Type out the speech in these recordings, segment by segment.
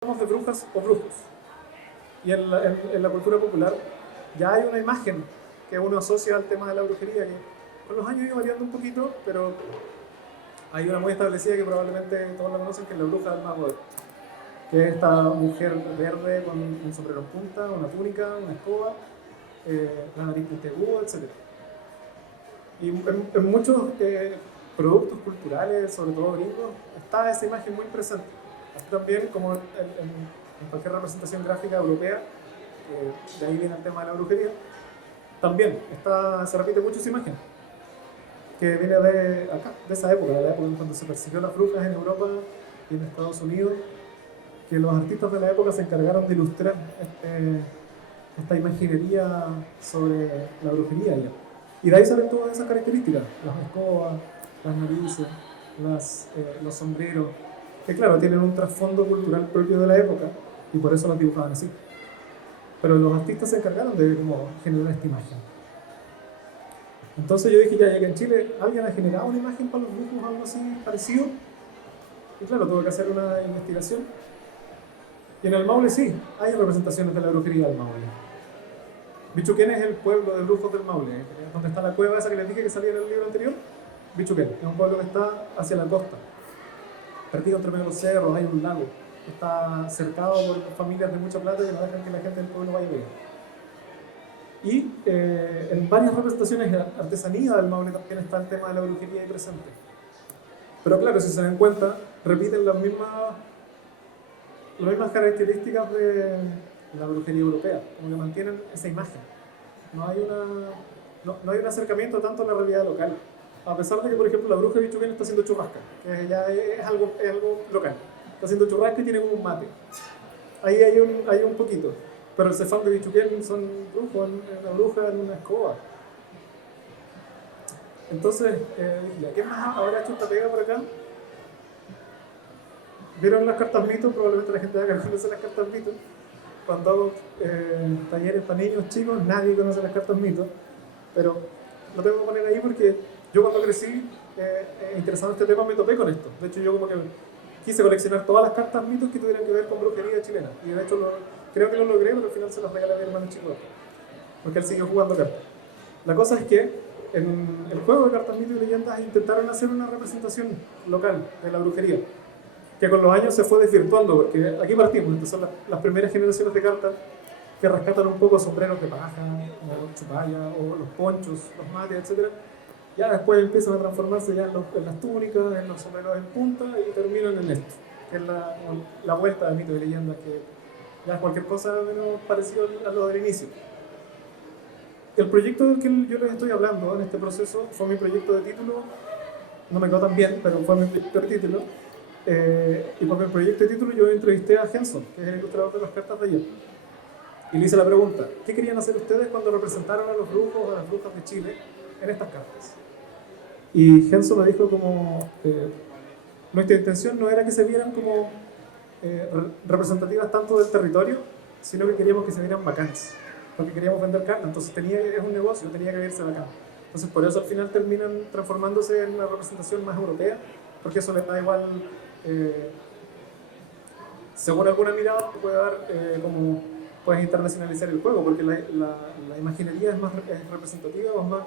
de brujas o brujos. Y en la cultura popular ya hay una imagen que uno asocia al tema de la brujería, que con los años ha ido variando un poquito, pero hay una muy establecida que probablemente todos la conocen, que es la bruja del mago, que es esta mujer verde con un sombrero en punta, una túnica, una escoba, la nariz puntiaguda, etc. Y en muchos productos culturales, sobre todo gringos, está esa imagen muy presente. Así también como en cualquier representación gráfica europea, de ahí viene el tema de la brujería, también se repite mucho esa imagen, que viene de acá, de esa época, de la época en cuando se persiguió a las brujas en Europa y en Estados Unidos, que los artistas de la época se encargaron de ilustrar esta imaginería sobre la brujería ya. Y de ahí salen todas esas características, las escobas, las narices, los sombreros, que claro, tienen un trasfondo cultural propio de la época y por eso las dibujaban así. Pero los artistas se encargaron de como generar esta imagen. Entonces yo dije, ya que en Chile alguien ha generado una imagen para los brujos o algo así parecido, y claro, tuve que hacer una investigación. Y en el Maule sí, hay representaciones de la brujería del Maule. Bichuquén es el pueblo de brujos del Maule, donde está la cueva esa que les dije que salía en el libro anterior. Bichuquén es un pueblo que está hacia la costa, perdido entre medio de los cerros, hay un lago, está cercado por familias de mucha plata que no dejan que la gente del pueblo vaya bien. Y en varias representaciones de artesanía del Maule también está el tema de la brujería ahí presente. Pero claro, si se dan cuenta, repiten las mismas características de la brujería europea, como que mantienen esa imagen. No hay un acercamiento tanto a la realidad local. A pesar de que, por ejemplo, la bruja de Bichuquén está haciendo churrasca, que ya es algo local. Está haciendo churrasca y tiene como un mate. Ahí hay un poquito. Pero el cefam de Bichuquén son brujos, una bruja en una escoba. Entonces, dije, ¿qué más habrá hecho esta pega por acá? ¿Vieron las cartas mito? Probablemente la gente de acá conoce las cartas mito. Cuando hago talleres para niños chicos, nadie conoce las cartas mito. Pero lo tengo que poner ahí porque yo cuando crecí interesado en este tema me topé con esto. De hecho yo como que quise coleccionar todas las cartas mitos que tuvieran que ver con brujería chilena. Y de hecho creo que lo logré, pero al final se las regalé a mi hermano chico. Porque él siguió jugando cartas. La cosa es que en el juego de cartas mitos y leyendas intentaron hacer una representación local de la brujería, que con los años se fue desvirtuando, porque aquí partimos, estas son las primeras generaciones de cartas que rescatan un poco sombreros de paja, o chupalla, o los ponchos, los mates, etc. Ya después empiezan a transformarse ya en las túnicas, en los sombreros en punta y terminan en esto, que es la vuelta de mitos y leyendas, que ya es cualquier cosa menos parecido a lo del inicio. El proyecto del que yo les estoy hablando en este proceso fue mi proyecto de título, no me quedó tan bien, pero fue mi proyecto de título. Y por mi proyecto de título yo entrevisté a Henson, que es el ilustrador de las cartas de ayer. Y le hice la pregunta, ¿qué querían hacer ustedes cuando representaron a los brujos o a las brujas de Chile en estas cartas? Y Henson me dijo como, nuestra intención no era que se vieran como representativas tanto del territorio, sino que queríamos que se vieran bacanas, porque queríamos vender cartas, entonces es un negocio, tenía que verse bacán. Entonces por eso al final terminan transformándose en una representación más europea, porque eso les da igual, según alguna mirada puede dar como puedes internacionalizar el juego, porque la imaginería es más representativa, o más,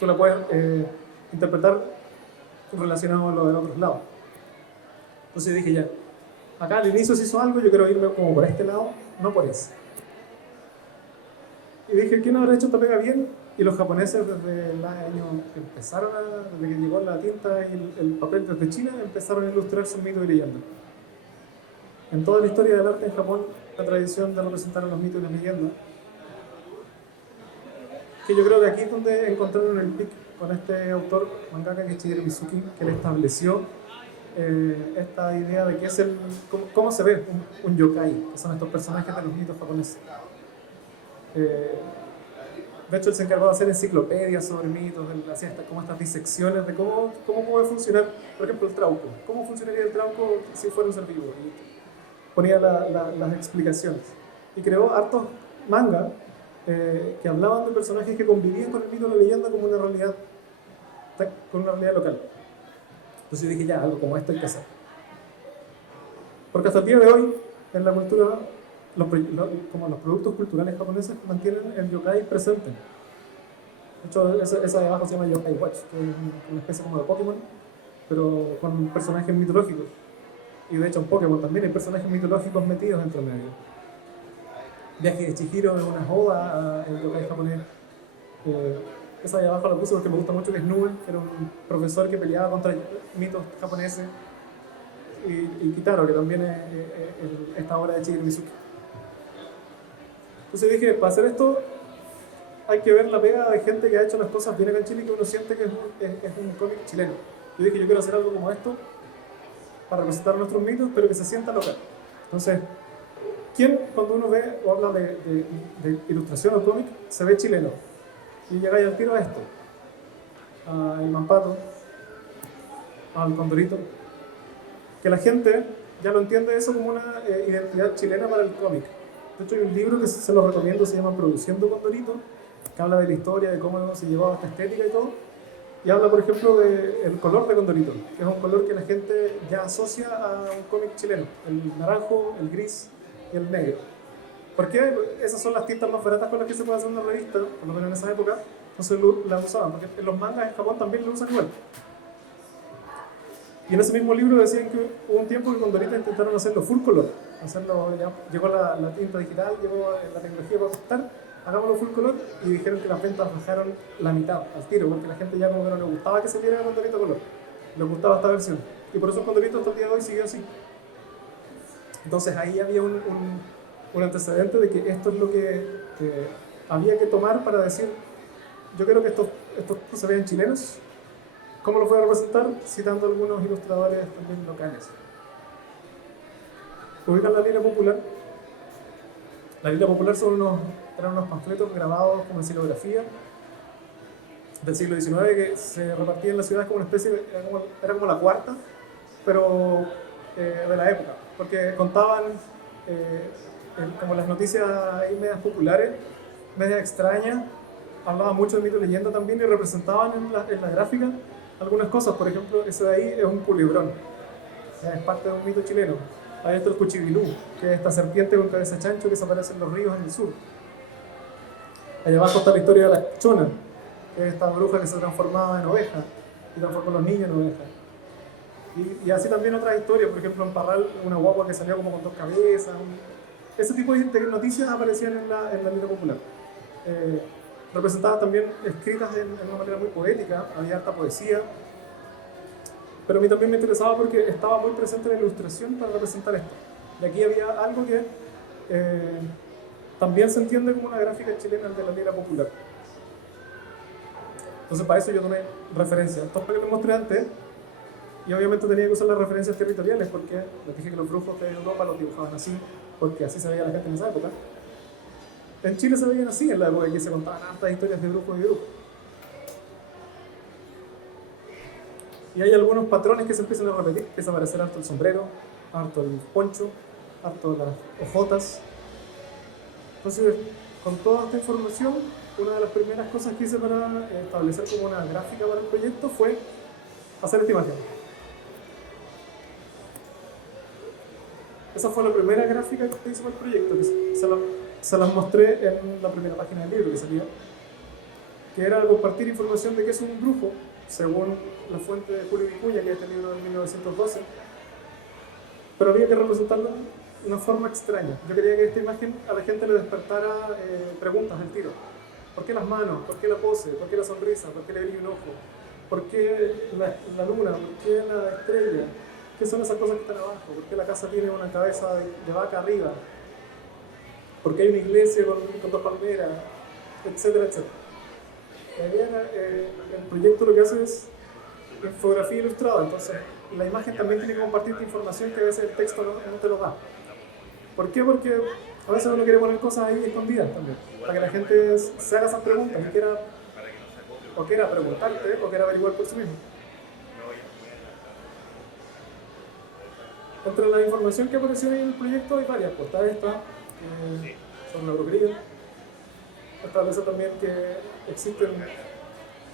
tú la puedes interpretar relacionado a lo de otros lados. Entonces dije ya, acá al inicio se hizo algo, yo quiero irme como por este lado, no por ese. Y dije, ¿quién habrá hecho esta pega bien? Y los japoneses desde el año que empezaron, desde que llegó la tinta y el papel desde China, empezaron a ilustrar sus mitos y leyendas. En toda la historia del arte en Japón, la tradición de representar a los mitos y las leyendas, que yo creo que aquí es donde encontraron el pic con este autor, mangaka, que es Shigeru Mizuki, que le estableció esta idea de que es cómo se ve un yokai, que son estos personajes de los mitos japoneses. De hecho, él se encargó de hacer enciclopedias sobre mitos, hacía como estas disecciones de cómo puede funcionar, por ejemplo, el trauco. ¿Cómo funcionaría el trauco si fuera un ser vivo? Y ponía las explicaciones. Y creó hartos mangas que hablaban de personajes que convivían con el mito de la leyenda como una realidad local. Entonces yo dije, ya, algo como esto hay que hacer. Porque hasta el día de hoy en la cultura, como los productos culturales japoneses mantienen el yokai presente. De hecho, esa de abajo se llama Yokai Watch, que es una especie como de Pokémon, pero con personajes mitológicos. Y de hecho en Pokémon también hay personajes mitológicos metidos dentro del medio. Viaje de Chihiro es una oda al yokai japonés. Esa de abajo la puse porque me gusta mucho, que es Nubel, que era un profesor que peleaba contra mitos japoneses. Y Kitaro, que también es esta obra de Shigeru Mizuki. Entonces dije, para hacer esto hay que ver la pega de gente que ha hecho las cosas bien acá en Chile, que uno siente que es un cómic chileno. Yo dije, yo quiero hacer algo como esto para representar nuestros mitos, pero que se sienta local. Entonces, ¿quién cuando uno ve o habla de ilustración o cómic se ve chileno? Y llegáis al tiro a esto, al Mampato, al Condorito, que la gente ya lo entiende eso como una identidad chilena para el cómic. De hecho hay un libro que se lo recomiendo, se llama Produciendo Condorito, que habla de la historia, de cómo se llevaba esta estética y todo, y habla por ejemplo del color de Condorito, que es un color que la gente ya asocia a un cómic chileno, el naranjo, el gris y el negro. ¿Por qué? Esas son las tintas más baratas con las que se puede hacer una revista, por lo menos en esa época, entonces la usaban, porque en los mangas en Japón también lo usan igual. Y en ese mismo libro decían que hubo un tiempo que Condorito intentaron hacerlo full color, llegó la tinta digital, llegó la tecnología para afectar, hagámoslo full color, y dijeron que las ventas bajaron la mitad al tiro, porque la gente ya como que no le gustaba que se viera Condorito color, le gustaba esta versión, y por eso Condorito hasta el día de hoy siguió así. Entonces ahí había un antecedente de que esto es lo que había que tomar para decir, yo quiero que estos se vean chilenos. ¿Cómo los voy a representar? Citando algunos ilustradores también locales. Ubican la Línea Popular. La Línea Popular eran unos panfletos grabados como en silografía del siglo XIX que se repartían en la ciudad como una especie era como la cuarta, pero de la época, porque contaban como las noticias ahí medias populares, medias extrañas, hablaban mucho de mito y leyenda también, y representaban en la gráfica algunas cosas. Por ejemplo, ese de ahí es un culebrón, es parte de un mito chileno. Hay otro, el Cuchibilú, que es esta serpiente con cabeza de chancho que se aparece en los ríos en el sur. Allá abajo está la historia de la Chona, que es esta bruja que se transformaba en oveja y transformó a los niños en ovejas. Y así también otras historias, por ejemplo en Parral, una guagua que salió como con dos cabezas. Ese tipo de noticias aparecían en la Línea Popular. Representadas también escritas de una manera muy poética, había harta poesía. Pero a mí también me interesaba porque estaba muy presente la ilustración para representar esto. Y aquí había algo que también se entiende como una gráfica chilena de la Línea Popular. Entonces para eso yo tomé referencias. Esto es lo que les mostré antes. Y obviamente tenía que usar las referencias territoriales porque les dije que los brujos de Europa los dibujaban así, porque así se veía la gente en esa época. En Chile se veían así en la época en que se contaban hartas historias de brujos y brujos. Y hay algunos patrones que se empiezan a repetir, empieza a aparecer harto el sombrero, harto el poncho, harto las ojotas. Entonces, con toda esta información, una de las primeras cosas que hice para establecer como una gráfica para el proyecto fue hacer esta imagen. Esa fue la primera gráfica que hice para el proyecto, que se las mostré en la primera página del libro que salía, que era compartir información de qué es un brujo, según la fuente de Julio Vicuña, que es este libro de 1912, pero había que representarlo de una forma extraña. Yo quería que esta imagen a la gente le despertara preguntas del tiro. ¿Por qué las manos? ¿Por qué la pose? ¿Por qué la sonrisa? ¿Por qué le brilla un ojo? ¿Por qué la luna? ¿Por qué la estrella? ¿Qué son esas cosas que están abajo? ¿Por qué la casa tiene una cabeza de vaca arriba? ¿Por qué hay una iglesia con dos palmeras? Etcétera, etcétera. El proyecto lo que hace es infografía ilustrada, entonces la imagen también tiene que compartir información que a veces el texto no te lo da. ¿Por qué? Porque a veces uno quiere poner cosas ahí escondidas también, para que la gente se haga esas preguntas y quiera preguntarte o quiera averiguar por sí mismo. Entre la información que apareció en el proyecto hay varias, pues está esta, sobre la brujería. Establece también que existen,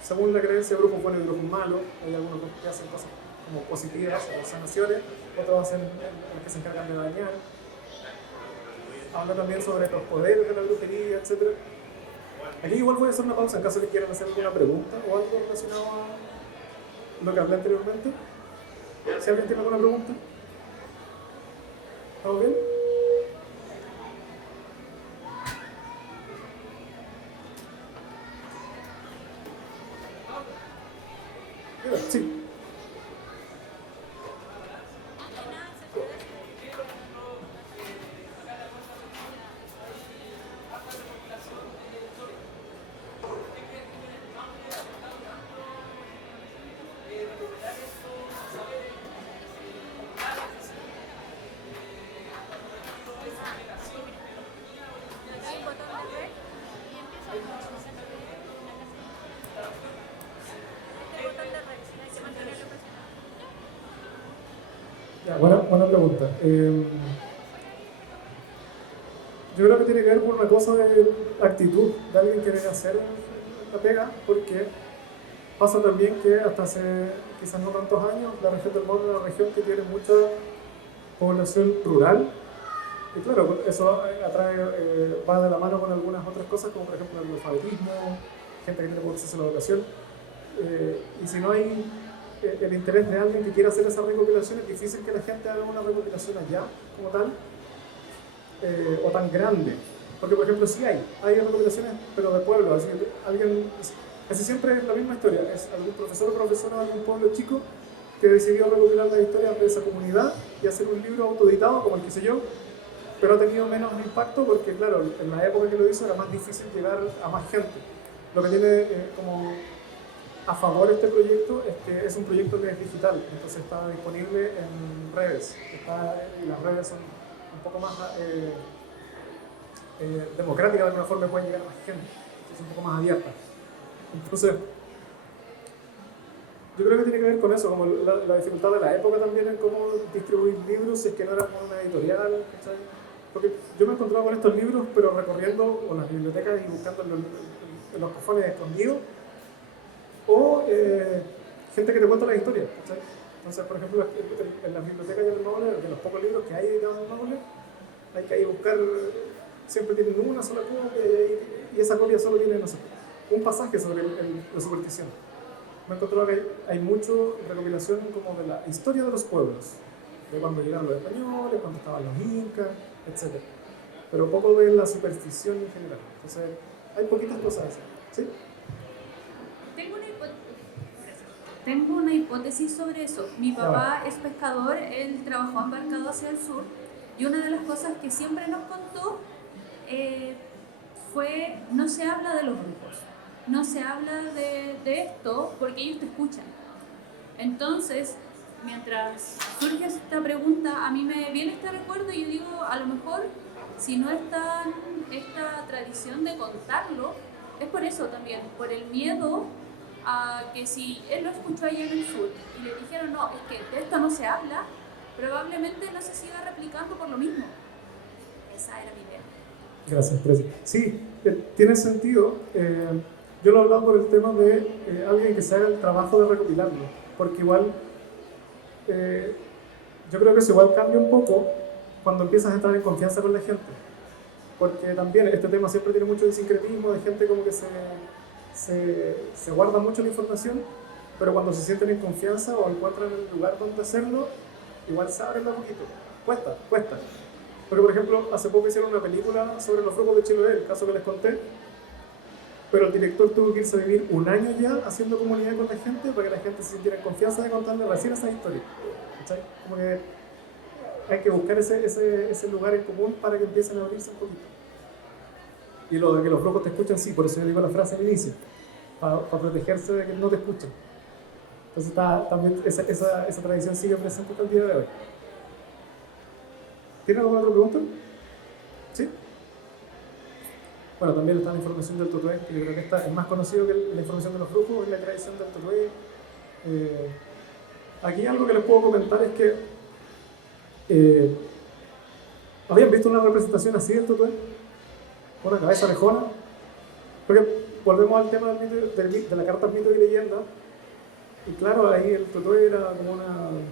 según la creencia, brujos buenos y brujos malos. Hay algunos que hacen cosas como positivas o sanaciones, otros hacen los que se encargan de dañar. habla también sobre los poderes de la brujería, etc. Aquí igual voy a hacer una pausa en caso de que quieran hacer alguna pregunta o algo relacionado a lo que hablé anteriormente. Si alguien tiene alguna pregunta. ¿Estamos bien? Sí. Ya, buena pregunta. Yo creo que tiene que ver con una cosa de actitud de alguien que viene a hacer la pega, porque pasa también que hasta hace quizás no tantos años la región del Maule es una región que tiene mucha población rural y claro, eso atrae, va de la mano con algunas otras cosas como por ejemplo el alfabetismo, gente que tiene poco acceso a la educación y si no hay el interés de alguien que quiera hacer esa recopilación es difícil que la gente haga una recopilación allá como tal o tan grande. Porque, por ejemplo, sí hay recopilaciones, pero de pueblo. Así que alguien, casi siempre es la misma historia. Es algún profesor o profesora de algún pueblo chico que decidió recopilar las historias de esa comunidad y hacer un libro autoeditado, como el que hice yo, pero ha tenido menos impacto porque, claro, en la época que lo hizo era más difícil llegar a más gente. Lo que tiene como a favor este proyecto es que es un proyecto que es digital, entonces está disponible en redes. Y las redes son un poco más democráticas, de alguna forma pueden llegar a más gente, es un poco más abierta. Entonces, yo creo que tiene que ver con eso, como la dificultad de la época también en cómo distribuir libros si es que no era con una editorial, ¿cachai? Porque yo me encontraba con estos libros, pero recorriendo por las bibliotecas y buscando en los cojones escondidos, o gente que te cuenta la historia, ¿cachai? Entonces, por ejemplo, en las bibliotecas del Maule, de los pocos libros que hay editados en el Maule, hay que ir buscar, siempre tienen una sola copia y esa copia solo tiene, no sé, un pasaje sobre la superstición. Me he encontrado que hay mucho recopilación como de la historia de los pueblos, de cuando llegaron los españoles, cuando estaban los incas, etc. Pero poco de la superstición en general. Entonces, hay poquitas cosas así. ¿Sí? Tengo una hipótesis sobre eso. Mi papá es pescador, él trabajó embarcado hacia el sur y una de las cosas que siempre nos contó fue no se habla de los brujos, no se habla de esto porque ellos te escuchan. Entonces, mientras surge esta pregunta, a mí me viene este recuerdo y yo digo, a lo mejor si no está esta tradición de contarlo, es por eso también, por el miedo a que si él lo escuchó allá en el sur y le dijeron, no, es que de esto no se habla, probablemente no se siga replicando por lo mismo. Esa era mi idea. Gracias, Presi. Sí, tiene sentido. Yo lo he hablado por el tema de alguien que se haga el trabajo de recopilarlo, porque igual yo creo que eso igual cambia un poco cuando empiezas a entrar en confianza con la gente, porque también este tema siempre tiene mucho sincretismo de gente como que se guarda mucho la información, pero cuando se sienten en confianza o encuentran el lugar donde hacerlo, igual se abren un poquito. Cuesta. Porque, por ejemplo, hace poco hicieron una película sobre los brujos de Chiloé, el caso que les conté, pero el director tuvo que irse a vivir un año ya haciendo comunidad con la gente para que la gente se sintiera en confianza de contarle recién esa historia. ¿Cachai? Como que hay que buscar ese lugar en común para que empiecen a abrirse un poquito. Y lo de que los brujos te escuchan, sí, por eso yo digo la frase al inicio, para protegerse de que no te escuchen. Entonces también esa tradición sigue presente hasta el día de hoy. ¿Tiene alguna otra pregunta? ¿Sí? Bueno, también está la información del Totué, que yo creo que esta es más conocido que la información de los brujos, es la tradición del Totué. Aquí algo que les puedo comentar es que ¿habían visto una representación así del Totué? Una cabeza orejona. Porque volvemos al tema de la carta mito y leyenda. Y claro, ahí el Totué era como un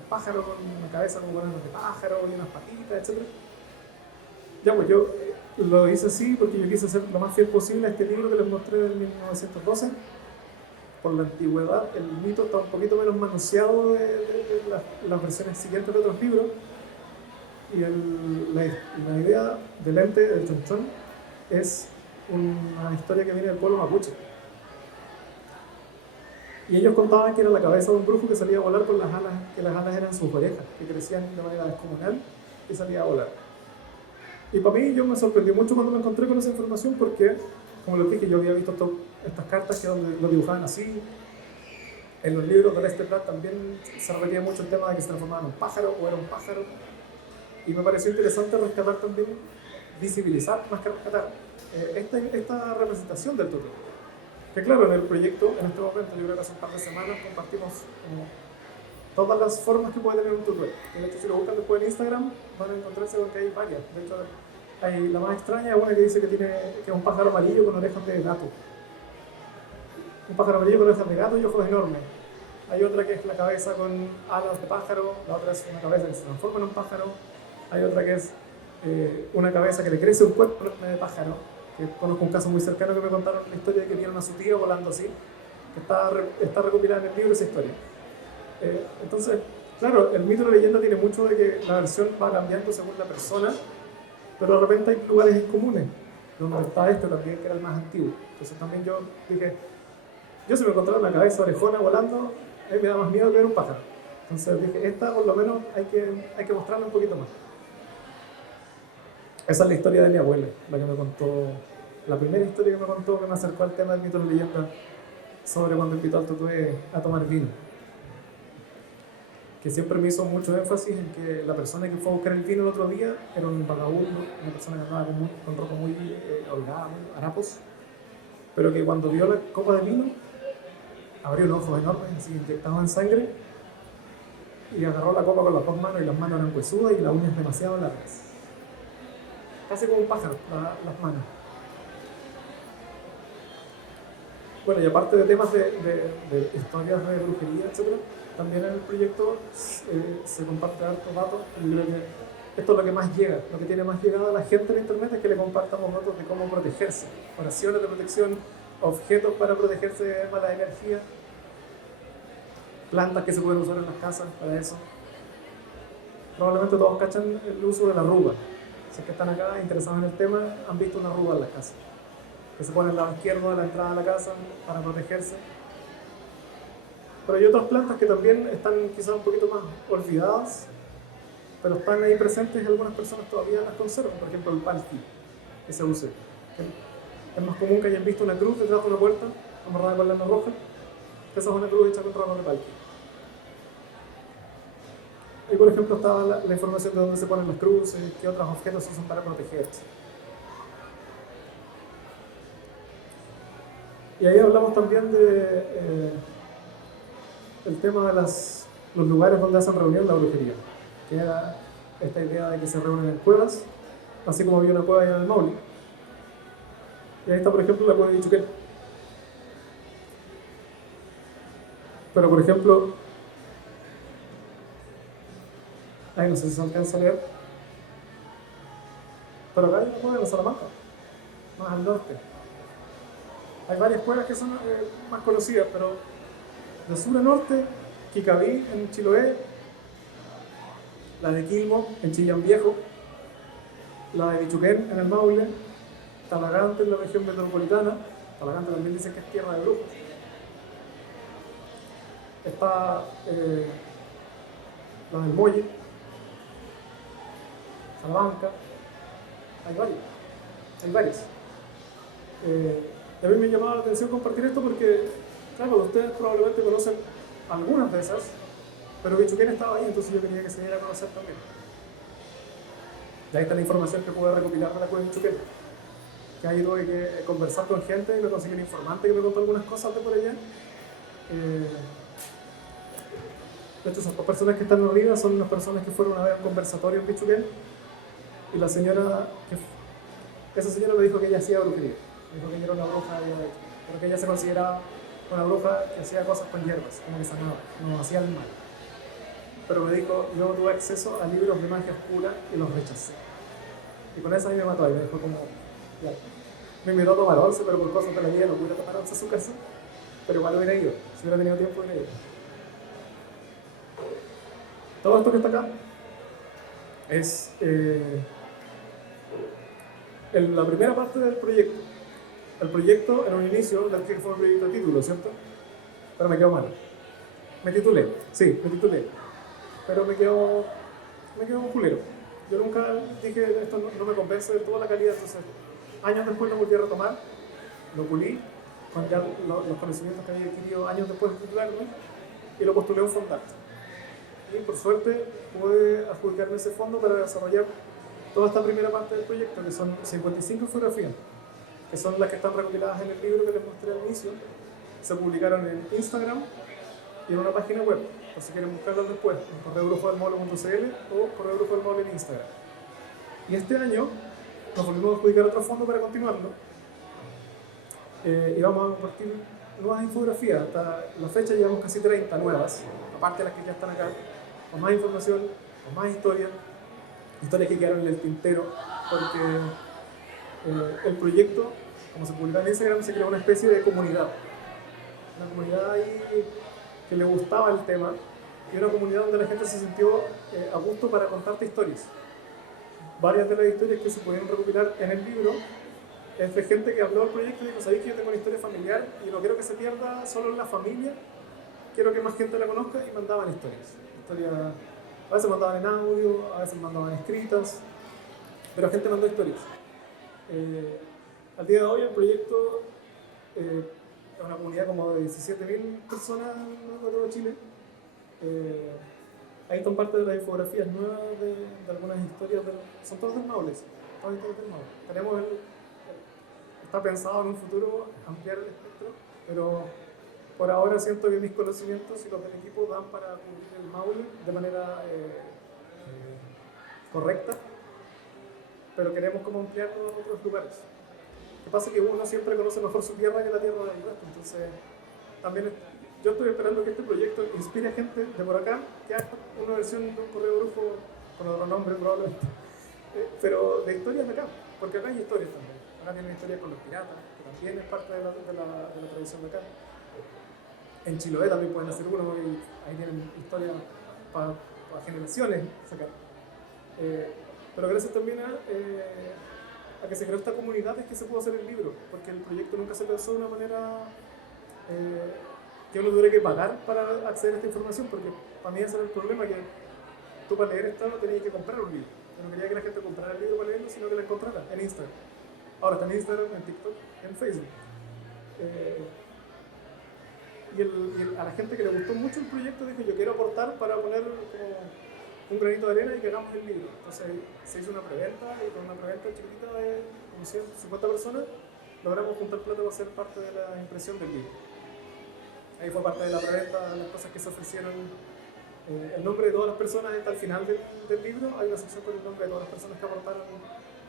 pájaro con una cabeza como de pájaro y unas patitas, etc. Ya, pues yo lo hice así porque yo quise ser lo más fiel posible a este libro que les mostré del 1912. Por la antigüedad, el mito está un poquito menos manoseado de las versiones siguientes de otros libros. Y la idea del ente, del chonchón, es una historia que viene del pueblo mapuche. Y ellos contaban que era la cabeza de un brujo que salía a volar con las alas, que las alas eran sus orejas, que crecían de manera descomunal y salía a volar. Y para mí yo me sorprendió mucho cuando me encontré con esa información porque, como les dije, yo había visto estas cartas que donde lo dibujaban así. En los libros de Lester Platt también se repetía mucho el tema de que se transformaba en un pájaro o era un pájaro. Y me pareció interesante rescatar también, visibilizar más que rescatar, esta representación del tutor. Que claro, en el proyecto, en este momento, yo creo que hace un par de semanas, compartimos todas las formas que puede tener un tutor. De hecho, si lo buscan después en Instagram, van a encontrarse con que hay varias. De hecho, la más extraña es una que dice que es un pájaro amarillo con orejas de gato. Un pájaro amarillo con orejas de gato y ojos enormes. Hay otra que es la cabeza con alas de pájaro, la otra es una cabeza que se transforma en un pájaro. Hay otra que es una cabeza que le crece un cuerpo de pájaro, que conozco un caso muy cercano que me contaron la historia de que vieron a su tío volando así, que está recopilada en el libro esa historia. Entonces, claro, el mito de la leyenda tiene mucho de que la versión va cambiando según la persona, pero de repente hay lugares en comunes, donde está este también, que era el más antiguo. Entonces también yo dije, yo si me encontraba una cabeza orejona volando, me da más miedo que ver un pájaro. Entonces dije, esta por lo menos hay que mostrarla un poquito más. Esa es la historia de mi abuela, la que me contó, la primera historia que me contó, que me acercó al tema del mito de la leyenda sobre cuando invitó al tutué a tomar vino. Que siempre me hizo mucho énfasis en que la persona que fue a buscar el vino el otro día era un vagabundo, una persona que andaba con ropa muy holgada, muy harapos, pero que cuando vio la copa de vino, abrió los ojos enormes, así inyectados en sangre, y agarró la copa con las dos manos, y las manos eran huesudas y las uñas demasiado largas. Casi como un pájaro, las manos. Bueno, y aparte de temas de historias de brujería, etc., también en el proyecto se comparte hartos datos. Y creo que esto es lo que más llega, lo que tiene más llegada a la gente en internet es que le compartamos datos de cómo protegerse, oraciones de protección, objetos para protegerse de mala energía, plantas que se pueden usar en las casas para eso. Probablemente todos cachan el uso de la arruga. Si es que están acá interesados en el tema, han visto una arruga en la casa, que se pone al lado izquierdo de la entrada de la casa para protegerse. Pero hay otras plantas que también están quizás un poquito más olvidadas, pero están ahí presentes y algunas personas todavía las conservan. Por ejemplo, el palki, que se usa. Es más común que hayan visto una cruz detrás de una puerta amarrada con lana roja. Esa es una cruz hecha con ramos de palki. Ahí, por ejemplo, estaba la información de dónde se ponen las cruces, qué otros objetos se usan para protegerse. Y ahí hablamos también de el tema de los lugares donde hacen reunión la brujería, que era esta idea de que se reúnen en cuevas, así como había una cueva allá en el Maule. Y ahí está, por ejemplo, la cueva de Ichuquel. Pero, por ejemplo, ahí no sé si se alcanza a leer, pero acá hay una cueva en Salamanca, más al norte. Hay varias cuevas que son más conocidas, pero de sur a norte, Kikaví en Chiloé, la de Quilmo en Chillán Viejo, la de Bichuquén en el Maule, Talagante en la región metropolitana. Talagante también dicen que es tierra de brujos. Está la del Molle, Salamanca, hay varias. A mí me llamaba la atención compartir esto porque, claro, ustedes probablemente conocen algunas de esas, pero Bichuquén estaba ahí, entonces yo quería que se diera a conocer también. Y ahí está la información que pude recopilar de la cueva de Bichuquén. Que ahí tuve que conversar con gente y me conseguí un informante que me contó algunas cosas de por allá. De hecho, esas dos personas que están arriba son unas personas que fueron a ver un conversatorio en Bichuquén, y esa señora me dijo que ella hacía brujería. Dijo que ella era una bruja, pero que ella se consideraba una bruja que hacía cosas con hierbas, como que sanaba, no hacía el mal. Pero me dijo, yo tuve acceso a libros de magia oscura y los rechacé. Y con esa ahí me mató, y me dijo como, ya. Me invitó a tomar once, pero por cosas de la vida no pude tomar once a su casa. Pero igual hubiera ido, si hubiera tenido tiempo hubiera ido. Todo esto que está acá es la primera parte del proyecto. El proyecto en un inicio le dije que fue un proyecto de título, ¿cierto? Pero me quedó mal. Me titulé, sí, me titulé. Pero me quedó un culero. Yo nunca dije esto no me convence de toda la calidad, entonces años después lo volví a retomar, lo pulí con ya los conocimientos que había adquirido años después de titularme y lo postulé a un fondarte. Y por suerte pude adjudicarme ese fondo para desarrollar toda esta primera parte del proyecto, que son 55 infografías, que son las que están recopiladas en el libro que les mostré al inicio. Se publicaron en Instagram y en una página web, por si quieren buscarlas después, en correogrupoldelmaule.cl o correogrupoldelmaule en Instagram. Y este año nos volvimos a adjudicar otro fondo para continuarlo y vamos a compartir nuevas infografías. Hasta la fecha llevamos casi 30 nuevas, aparte de las que ya están acá, con más información, con más historias que quedaron en el tintero, porque el proyecto, como se publicó en Instagram, se creó una especie de comunidad. Una comunidad ahí que le gustaba el tema y una comunidad donde la gente se sintió a gusto para contarte historias. Varias de las historias que se pudieron recopilar en el libro es de gente que habló del proyecto y dijo, sabéis que yo tengo una historia familiar y no quiero que se pierda solo en la familia, quiero que más gente la conozca, y mandaban historias. A veces mandaban en audio, a veces mandaban escritas, pero gente mandó historias. Al día de hoy el proyecto es una comunidad como de 17.000 personas de todo Chile. Ahí están parte de las infografías nuevas de algunas historias, son todas del Maule, todas historias del Maule. Está pensado en un futuro ampliar el espectro, pero por ahora siento que mis conocimientos y los del equipo dan para cubrir el Maule de manera correcta, pero queremos como ampliarlo a otros lugares. Lo que pasa es que uno siempre conoce mejor su tierra que la tierra del resto, entonces también yo estoy esperando que este proyecto inspire a gente de por acá que haga una versión de un correo brujo con otro nombre probablemente, pero de historias de acá, porque acá hay historias también. Acá tienen historias con los piratas, que también es parte de la tradición de acá. En Chiloé también pueden hacer uno, y ahí tienen historias para generaciones sacar. Pero gracias también a que se creó esta comunidad es que se pudo hacer el libro, porque el proyecto nunca se pensó de una manera que uno tuviera que pagar para acceder a esta información, porque para mí ese era el problema, que tú para leer esto tenías que comprar un libro. Yo no quería que la gente comprara el libro para leerlo, sino que lo encontrara en Instagram. Ahora está en Instagram, en TikTok, en Facebook. A la gente que le gustó mucho el proyecto dijo, yo quiero aportar para poner como un granito de arena y que hagamos el libro. Entonces se hizo una preventa, y con una preventa chiquitita de como 150 personas logramos juntar plata para ser parte de la impresión del libro. Ahí fue parte de la preventa, las cosas que se ofrecieron. El nombre de todas las personas está al final del libro. Hay una sección con el nombre de todas las personas que aportaron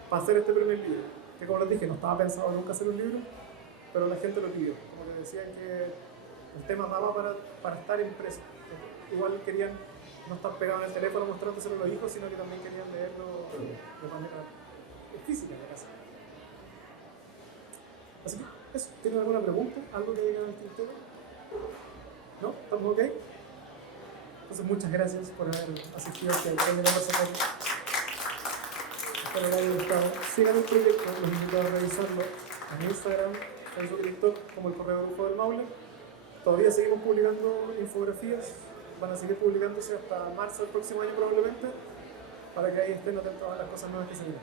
para hacer este primer libro, que como les dije no estaba pensado nunca hacer un libro, pero la gente lo pidió, como que decían que el tema daba para estar impreso. Igual querían no estar pegados en el teléfono mostrándoselo a los hijos, sino que también querían leerlo de manera física en la casa. Así que eso, ¿tienen alguna pregunta? ¿Algo que digan al tintero? ¿No? ¿Estamos ok? Entonces muchas gracias por haber asistido a este conversación. Espero que les haya gustado. Sigan el proyecto, los invito a revisarlo en Instagram, Facebook y TikTok como el Correo Brujo del Maule. Todavía seguimos publicando infografías, van a seguir publicándose hasta marzo del próximo año probablemente, para que ahí estén atentos a las cosas nuevas que se vienen.